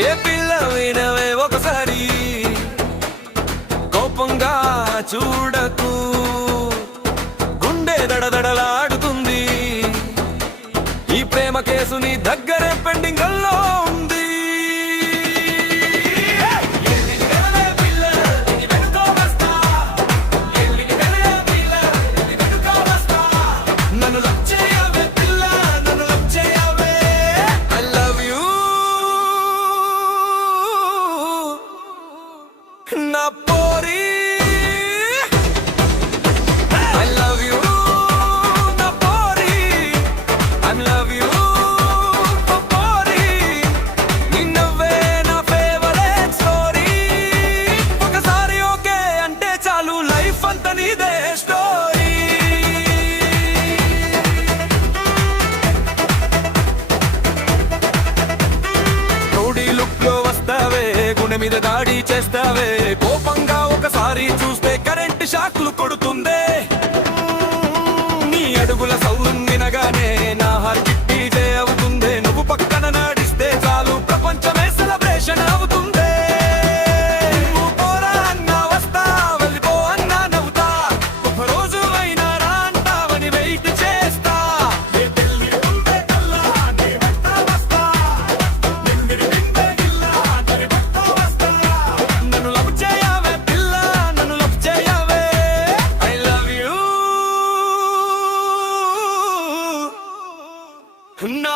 ఏ పిల్ల వినవే ఒకసారి, కోపంగా చూడకు, గుండె దడదడలాడుతుంది. ఈ ప్రేమ కేసు నీ దగ్గరే పెండింగ్ లో ఉంది. నా పోరి I love you, నా పోరి I love you, పోరి నిన్నవే నా ఫేవరెట్ స్టోరీ. ఒకసారి ఓకే అంటే చాలు, లైఫ్ అంతా నీదే స్టోరీ. రౌడీ లుక్ లో వస్తావే, గుండె మీద దాడి చేస్తావే, కోపంగా ఒకసారి చూస్తే కరెంట్ షాక్లు కొడుతుందే. నీ అడుగుల సౌండ్ వినగానే నా హార్ట్ డీజే అవుతుందే. నువ్వు పక్కన నడిస్తే చాలు, ప్రపంచమే సెలబ్రేషన్ అవుతుందే. నువ్వు పోరా అన్నా వస్తా, వెళ్ళిపో అన్నా నవ్వుతా, ఒక రోజు అయినా రా అంటావని వెయిట్ చేస్తా. నన్ను లవ్ చేయవే పిల్ల, నన్ను లవ్ చేయవే I love you, నా